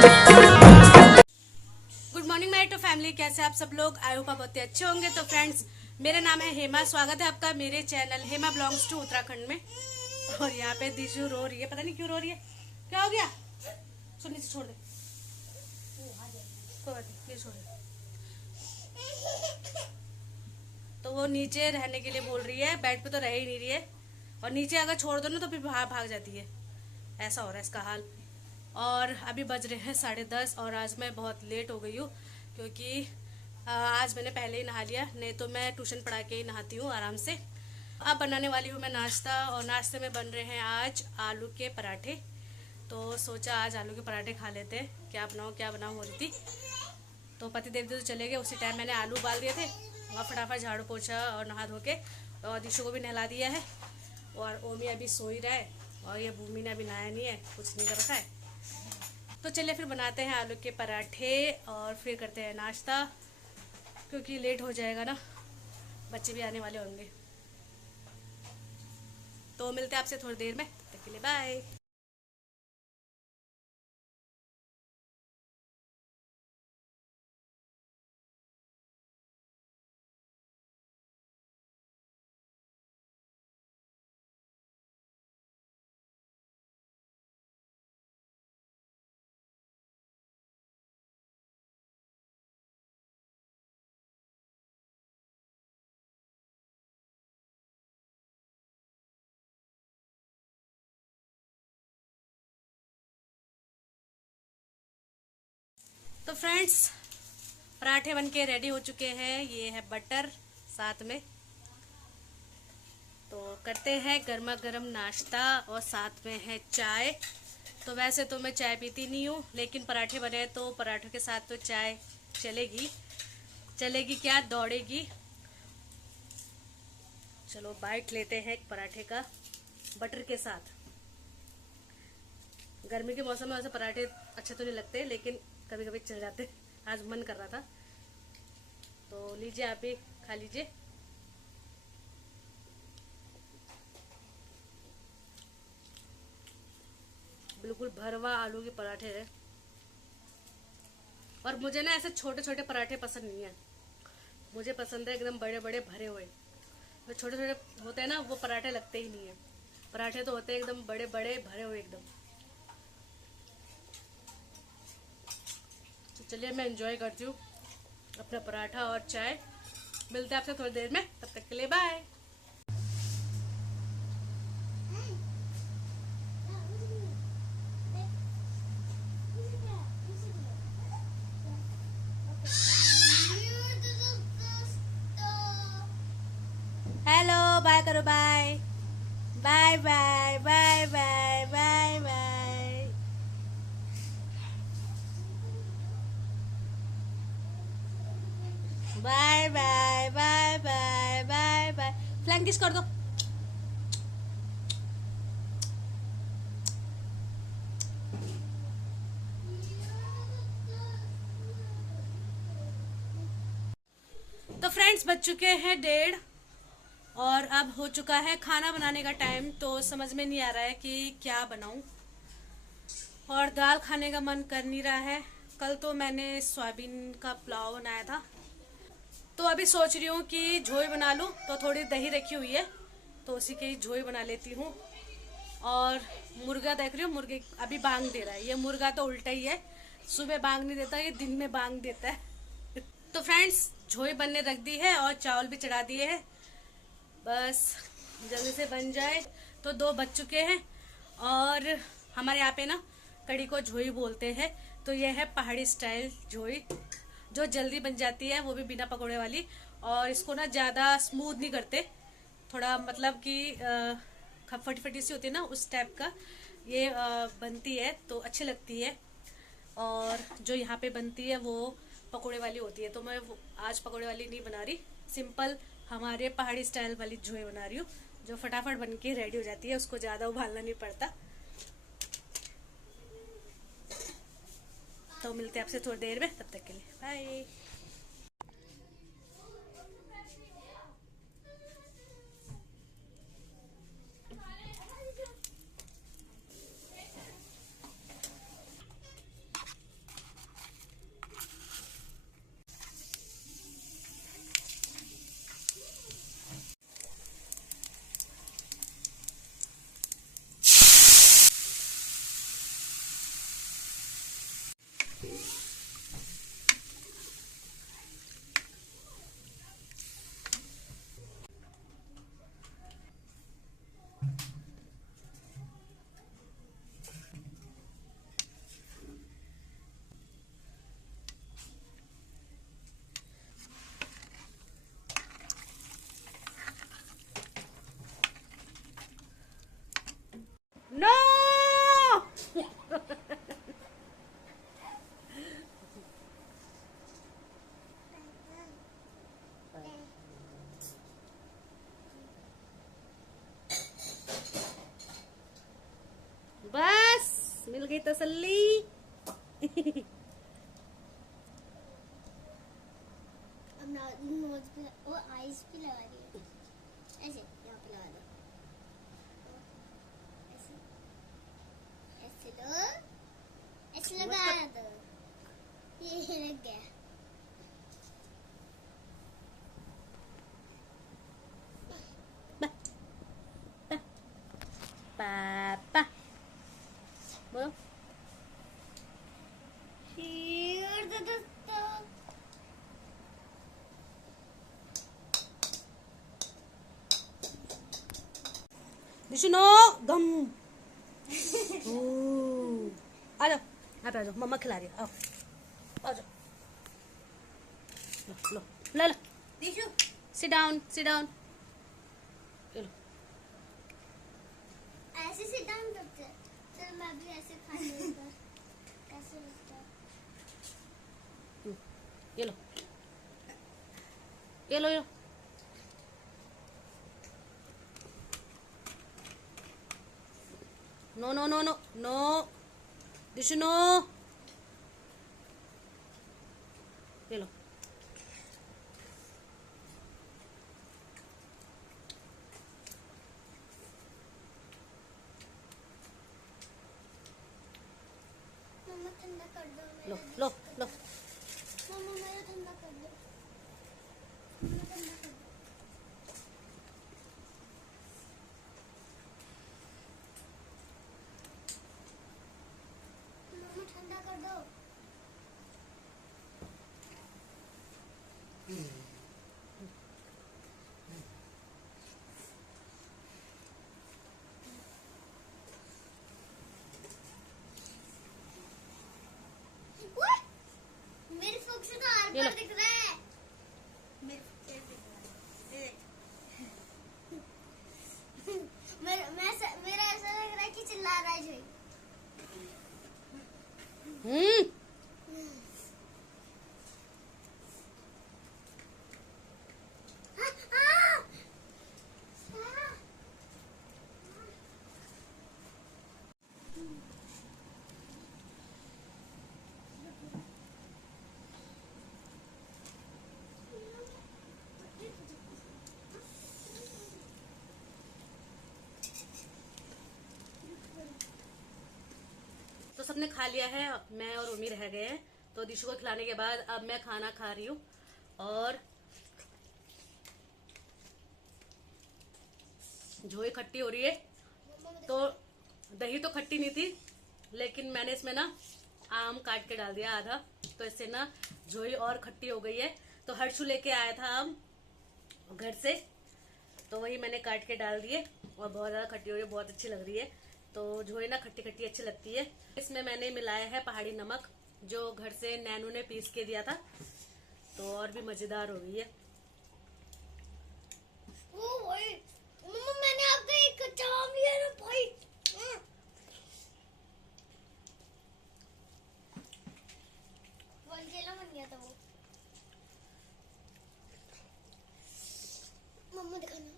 Good morning मेरी family, कैसे आप सब लोग? आई होप आप बहुत अच्छे होंगे। तो फ्रेंड्स, मेरा नाम है हेमा, स्वागत है आपका मेरे channel Hema belongs to Uttarakhand में। और यहाँ पे दिशु रो रही है, पता नहीं क्यों रो रही है, क्या हो गया? सुन, नीचे छोड़ दे, कोई बात नहीं, नीचे छोड़ दे। तो वो नीचे रहने के लिए बोल रही है, बेड पे तो रह ही नहीं रही है, और नीचे अगर छोड़ दो ना तो फिर भाग जाती है। ऐसा हो रहा है इसका हाल। और अभी बज रहे हैं 10:30 और आज मैं बहुत लेट हो गई हूँ, क्योंकि आज मैंने पहले ही नहा लिया, नहीं तो मैं ट्यूशन पढ़ा के ही नहाती हूँ आराम से। अब बनाने वाली हूँ मैं नाश्ता, और नाश्ते में बन रहे हैं आज आलू के पराठे। तो सोचा आज आलू के पराठे खा लेते हैं, क्या बनाऊँ हो रही थी। तो पति देव तो चले गए, उसी टाइम मैंने आलू उबाल दिए थे और फटाफट झाड़ू पोछा और नहा धो के और दिशु को भी नहला दिया है। और ओमी अभी सो ही रहा है, और ये भूमि ने अभी नहाया नहीं है, कुछ नहीं कर रखा है। तो चलिए फिर बनाते हैं आलू के पराठे और फिर करते हैं नाश्ता, क्योंकि लेट हो जाएगा ना, बच्चे भी आने वाले होंगे। तो मिलते हैं आपसे थोड़ी देर में, तब तक के लिए बाय। तो फ्रेंड्स, पराठे बनके रेडी हो चुके हैं, ये है बटर साथ में। तो करते हैं गर्मा गर्म नाश्ता और साथ में है चाय। तो वैसे तो मैं चाय पीती नहीं हूँ, लेकिन पराठे बने तो पराठों के साथ तो चाय चलेगी। चलेगी क्या, दौड़ेगी। चलो बाइट लेते हैं एक पराठे का बटर के साथ। गर्मी के मौसम में वैसे पराठे अच्छे तो नहीं लगते, लेकिन कभी कभी चल जाते। आज मन कर रहा था, तो लीजिए आप भी खा लीजिए। बिल्कुल भरवा आलू के पराठे हैं। और मुझे ना ऐसे छोटे छोटे पराठे पसंद नहीं है, मुझे पसंद है एकदम बड़े बड़े भरे हुए। तो छोटे छोटे होते हैं ना, वो पराठे लगते ही नहीं है। पराठे तो होते हैं एकदम बड़े बड़े भरे हुए एकदम। तो चलिए मैं एंजॉय करती हूँ अपना पराठा और चाय। मिलते हैं आपसे थोड़ी देर में, तब तक के लिए बाय। हेलो, बाय करो, bye bye bye bye bye bye bye. Bye bye bye bye bye bye. Flying kiss कर दो। तो फ्रेंड्स, बज चुके हैं 1:30 और अब हो चुका है खाना बनाने का टाइम। तो समझ में नहीं आ रहा है कि क्या बनाऊं, और दाल खाने का मन कर नहीं रहा है। कल तो मैंने सोयाबीन का पुलाव बनाया था, तो अभी सोच रही हूँ कि झोई बना लूँ। तो थोड़ी दही रखी हुई है, तो उसी की झोई बना लेती हूँ। और मुर्गा देख रही हूँ, मुर्गे अभी बांग दे रहा है। ये मुर्गा तो उल्टा ही है, सुबह बांग नहीं देता, ये दिन में बांग देता है। तो फ्रेंड्स, झोई बनने रख दी है और चावल भी चढ़ा दिए हैं, बस जल्दी से बन जाए। तो 2 बज चुके हैं, और हमारे यहाँ पे ना कड़ी को झोई बोलते हैं। तो ये है पहाड़ी स्टाइल झोई, जो जल्दी बन जाती है, वो भी बिना पकौड़े वाली। और इसको ना ज़्यादा स्मूथ नहीं करते, थोड़ा मतलब कि फटी फटी सी होती है ना, उस टाइप का ये बनती है, तो अच्छी लगती है। और जो यहाँ पे बनती है वो पकोड़े वाली होती है, तो मैं आज पकोड़े वाली नहीं बना रही, सिंपल हमारे पहाड़ी स्टाइल वाली झोई बना रही हूँ, जो फटाफट बन के रेडी हो जाती है, उसको ज़्यादा उबालना नहीं पड़ता। तो मिलते हैं आपसे थोड़ी देर में, तब तक के लिए बाय। गई तसल्ली। अब नोज पे और आईज पे लगा रही है, ऐसे यहाँ पे लगा दो, ऐसे ऐसे लो, ऐसे लगा दो, ये लग गया। पापा बोलो। और दो दोस्तों, दिशुनो गम। आ जाओ, आप आ जाओ, मम्मा खिला रही है, आओ आ जाओ। लो लो लो लो, दिशु सिट डाउन सिट डाउन। लो ऐसे से डाउन करते हैं। चल मैं भी ऐसे खा लूंगा। कैसे लगता है? ये लो ये लो ये लो। No no no no no Dishu no. ये लो। मम्मा ठंडा कर दो लो मेरा। लो लो। मम्मा मेरा ठंडा कर दो। मम्मा ठंडा कर दो। मम्मा ठंडा कर दो। ओए! मेरे फोक से तो आर ये लो। पार दिख रहा है। मेरे फोक से दिख रहा है। मेरा ऐसा लग रहा है कि चिल्ला रहा है जोई। हाँ, हाँ, हाँ। तो सबने खा लिया है, मैं और उम्मी रह गए हैं। तो दिशु को खिलाने के बाद अब मैं खाना खा रही हूँ। और झोई खट्टी हो रही है। तो दही तो खट्टी नहीं थी, लेकिन मैंने इसमें ना आम काट के डाल दिया आधा, तो इससे ना झोई और खट्टी हो गई है। तो हर्षु लेके आया था आम घर से, तो वही मैंने काट के डाल दिए और बहुत ज्यादा खट्टी हो रही है, बहुत अच्छी लग रही है। तो झोई ना खट्टी खट्टी अच्छी लगती है। इसमें मैंने मिलाया है पहाड़ी नमक, जो घर से नैनू ने पीस के दिया था, तो और भी मजेदार हो गई है। ओ भाई, मम्मा मैंने आपका एक कच्चा आम लिया ना भाई। वलगेला बन गया था वो। मम्मा दिखाना।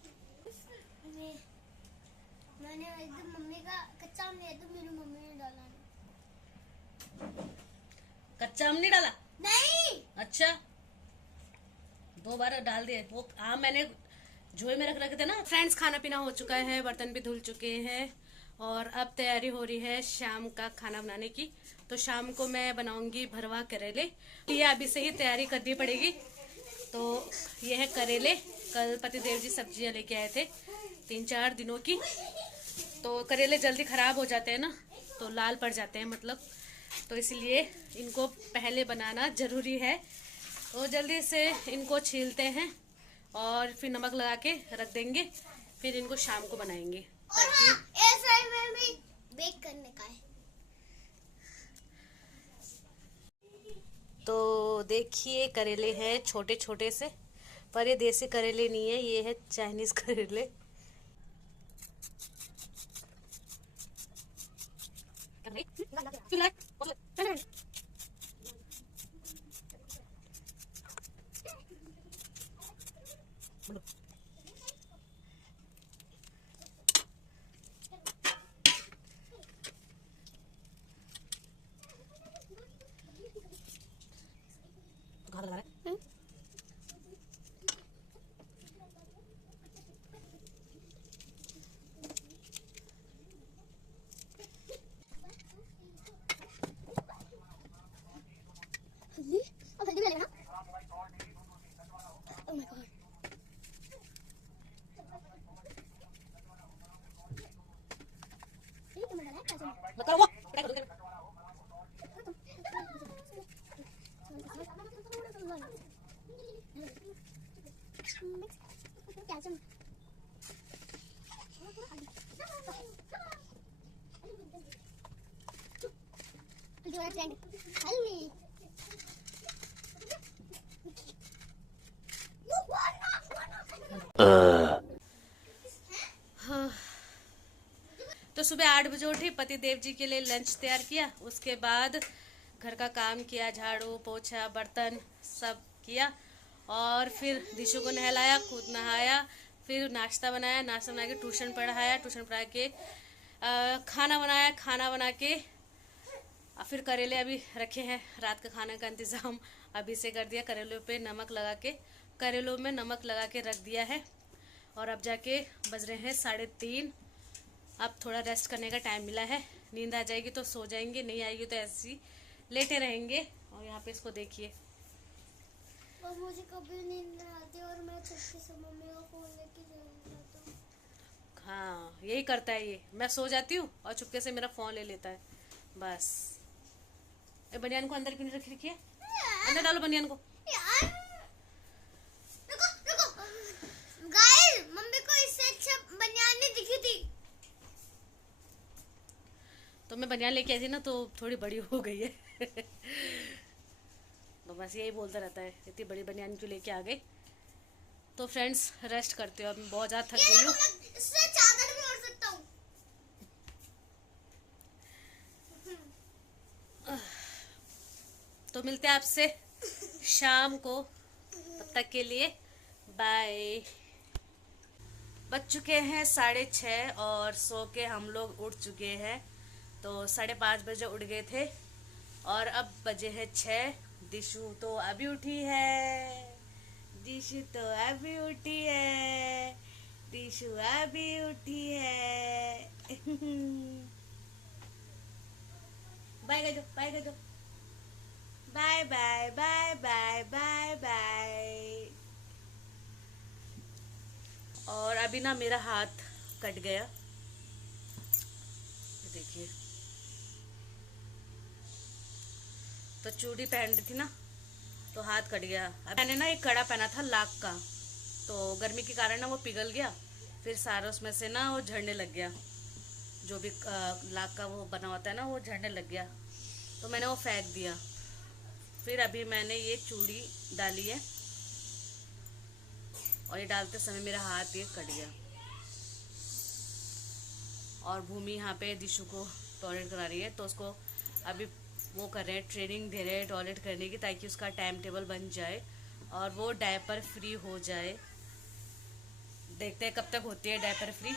मैंने एकदम मम्मी का कच्चा आम लिया तो मेरी मम्मी ने डाला नहीं। कच्चा आम नहीं डाला? नहीं। अच्छा, 2 बार डाल दिए। वो आम मैंने झोई में रख रखे थे ना। फ्रेंड्स, खाना पीना हो चुका है, बर्तन भी धुल चुके हैं और अब तैयारी हो रही है शाम का खाना बनाने की। तो शाम को मैं बनाऊंगी भरवा करेले। ये अभी से ही तैयारी करनी पड़ेगी। तो ये है करेले, कल पतिदेव जी सब्जियां लेके आए थे 3-4 दिनों की। तो करेले जल्दी खराब हो जाते हैं ना, तो लाल पड़ जाते हैं मतलब, तो इसलिए इनको पहले बनाना जरूरी है। तो जल्दी से इनको छीलते हैं और फिर नमक लगा के रख देंगे, फिर इनको शाम को बनाएंगे। और हाँ, एयर फ्राई में भी बेक करने का है। तो देखिए करेले हैं छोटे छोटे से, पर ये देसी करेले नहीं है, ये है चाइनीज करेले। करो वो तो सुबह 8 बजे उठी, पति देव जी के लिए लंच तैयार किया, उसके बाद घर का काम किया, झाड़ू पोछा बर्तन सब किया, और फिर दिशु को नहलाया, खुद नहाया, फिर नाश्ता बनाया, नाश्ता बना के ट्यूशन पढ़ाया, ट्यूशन पढ़ा के खाना बनाया, खाना बना के फिर करेले अभी रखे हैं, रात का खाने का इंतज़ाम अभी से कर दिया, करेलों पे नमक लगा के, करेलों में नमक लगा के रख दिया है। और अब जाके बज रहे हैं 3:30, अब थोड़ा रेस्ट करने का टाइम मिला है, नींद आ जाएगी तो सो जाएंगे, नहीं आएगी तो ऐसे ही लेटे रहेंगे। और यहाँ पे इसको देखिए, और मुझे कभी नींद नहीं आती और मैं चुपके से मम्मी का फोन लेके चली जाती हूँ। हाँ यही करता है ये, मैं सो जाती हूँ और चुपके से मेरा फोन ले लेता है बस। ए बनियान को अंदर क्यों नहीं रखी है, अंदर डालो बनियान को। यार रुको रुको गाइस, मम्मी को इससे अच्छा बनियान नहीं दिखी थी। तो मैं बनियान लेके आई थी ना, तो थोड़ी बड़ी हो गई है तो बस यही बोलता रहता है, इतनी बड़ी बनियान क्यों लेके आ गई। तो फ्रेंड्स रेस्ट करते हो, अब मैं बहुत ज़्यादा थक गई हूँ। इससे चादर भी ओढ़ सकता हूँ। तो मिलते हैं आपसे शाम को, तब तक के लिए बाय। बज चुके हैं 6:30 और सो के हम लोग उठ चुके हैं, तो 5:30 बजे उठ गए थे और अब बजे हैं 6। दिशु तो अभी उठी है, दिशु तो अभी उठी है, दिशु अभी उठी है बाय कर दो, बाय कर दो, bye bye bye bye bye bye. और अभी ना मेरा हाथ कट गया, देखिए, तो चूड़ी पहन रही थी ना तो हाथ कट गया। अब मैंने ना एक कड़ा पहना था लाख का, तो गर्मी के कारण ना वो पिघल गया, फिर सारा उसमें से ना वो झड़ने लग गया, जो भी लाख का वो बना होता है ना वो झड़ने लग गया, तो मैंने वो फेंक दिया। फिर अभी मैंने ये चूड़ी डाली है और ये डालते समय मेरा हाथ ये कट गया। और भूमि यहाँ पे दिशु को टॉयलेट करा रही है, तो उसको अभी वो कर रहे हैं, ट्रेनिंग दे रहे हैं टॉयलेट करने की, ताकि उसका टाइम टेबल बन जाए और वो डायपर फ्री हो जाए। देखते हैं कब तक होती है डायपर फ्री।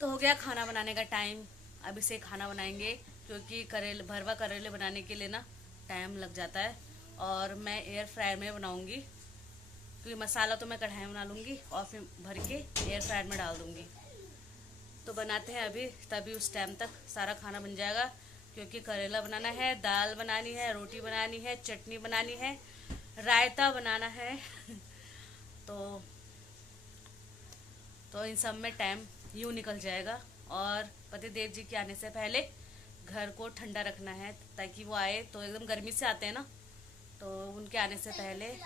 तो हो गया खाना बनाने का टाइम, अभी से खाना बनाएंगे, क्योंकि भरवा करेले बनाने के लिए ना टाइम लग जाता है, और मैं एयर फ्रायर में बनाऊंगी, क्योंकि मसाला तो मैं कढ़ाई में बना लूँगी और फिर भर के एयर फ्रायर में डाल दूँगी। तो बनाते हैं अभी, तभी उस टाइम तक सारा खाना बन जाएगा, क्योंकि करेला बनाना है, दाल बनानी है, रोटी बनानी है, चटनी बनानी है, रायता बनाना है तो इन सब में टाइम यूँ निकल जाएगा। और पतिदेव जी के आने से पहले घर को ठंडा रखना है, ताकि वो आए तो एकदम गर्मी से आते हैं ना, तो उनके आने से पहले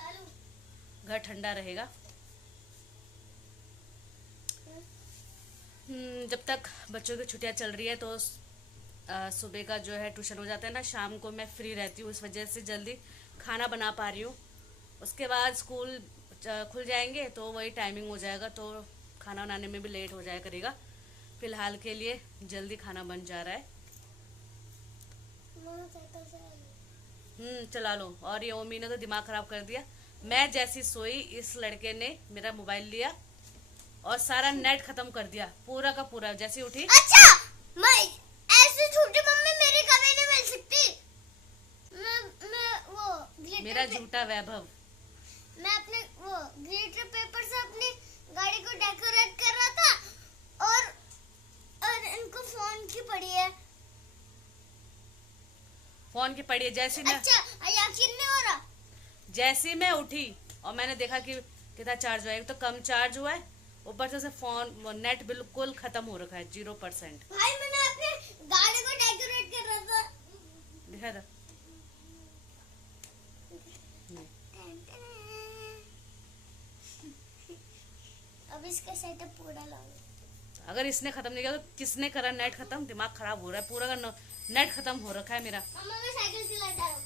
घर ठंडा रहेगा। जब तक बच्चों की छुट्टियां चल रही है तो सुबह का जो है ट्यूशन हो जाता है ना, शाम को मैं फ्री रहती हूँ, इस वजह से जल्दी खाना बना पा रही हूँ। उसके बाद स्कूल खुल जाएंगे तो वही टाइमिंग हो जाएगा, तो खाना बनाने में भी लेट हो जाया करेगा। फिलहाल के लिए जल्दी खाना बन जा रहा है। चला लो। और ये ओमी ने तो दिमाग खराब कर दिया, मैं जैसी सोई इस लड़के ने मेरा मोबाइल लिया और सारा नेट खत्म कर दिया, पूरा का पूरा। जैसे उठी, अच्छा मैं ऐसे छोटी मम्मी मेरी कभी नहीं मिल सकती। मैं वो मेरा झूठा वैभव, मैं अपने वो ग्लिटर पेपर से अपनी गाड़ी को डेकोरेट कर रहा था, और इनको फोन की पड़ी है, फोन की पड़ी है। जैसे मैं, अच्छा यकीन नहीं हो रहा, जैसे मैं उठी और मैंने देखा कि कितना चार्ज हुआ है, तो कम चार्ज हुआ है, ऊपर से फोन नेट बिल्कुल खत्म हो रखा है, 0%। भाई मैंने अपने गाड़ी को डेकोरेट कर रहा था। दिखा था। अब इसका सेटअप पूरा लाऊंगा। अगर इसने खत्म नहीं किया तो किसने करा? नेट खत्म, दिमाग खराब हो रहा है पूरा का। नेट खत्म हो रखा है मेरा। मम्मा मैं साइकिल चला जा रहा हूँ।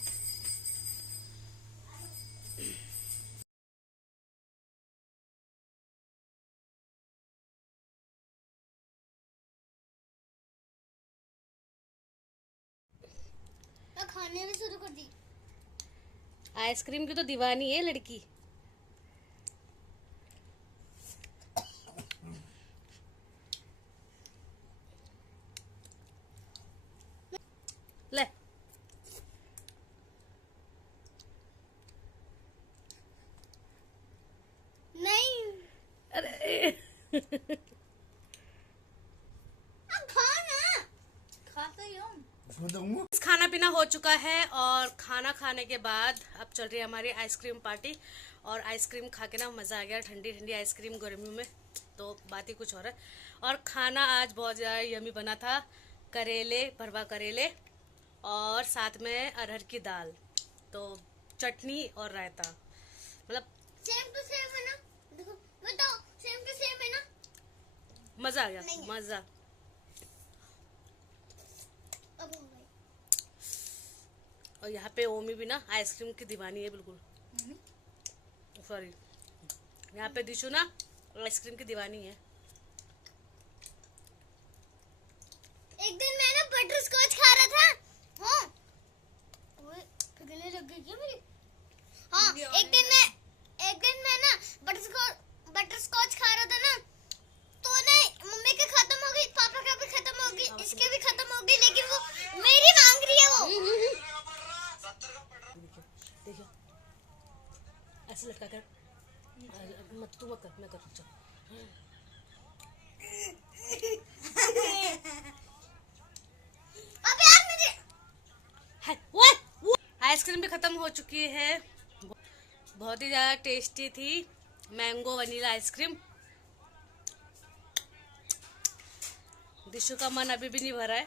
मैं खाने भी शुरू कर दी। आइसक्रीम की तो दीवानी है लड़की। ले। नहीं अरे खाना खाता ही हूँ। खाना पीना हो चुका है और खाना खाने के बाद अब चल रही है हमारी आइसक्रीम पार्टी। और आइसक्रीम खा के ना मज़ा आ गया, ठंडी ठंडी आइसक्रीम गर्मियों में तो बात ही कुछ और है। और खाना आज बहुत ज़्यादा यमी बना था, करेले, भरवा करेले और साथ में अरहर की दाल, तो चटनी और रायता। मतलब सेम टू सेम है ना? देखो बताओ, सेम टू सेम है ना? मज़ा आ गया, नहीं है। मज़ा। अब हो गई। और यहाँ पे ओमी भी ना आइसक्रीम की दीवानी है बिल्कुल। सॉरी, यहाँ पे दिशु ना आइसक्रीम की दीवानी है। एक दिन मैं ना बटर स्कॉच खा रहा था। हाँ ओए पिघलने लग गई क्या मेरी? हाँ एक दिन मैं ना बटर स्कॉच खा रहा था ना, तो ना मम्मी के खत्म हो गई, पापा का भी खत्म हो गई, इसके भी खत्म हो गई, लेकिन वो मेरी मांग रही है वो। देखिए ऐसे लटका कर, मत तू मत कर, मैं कर। चल अब यार मुझे आइसक्रीम भी खत्म हो चुकी है। बहुत ही ज्यादा टेस्टी थी, मैंगो वनीला आइसक्रीम। दिशु का मन अभी भी नहीं भरा है।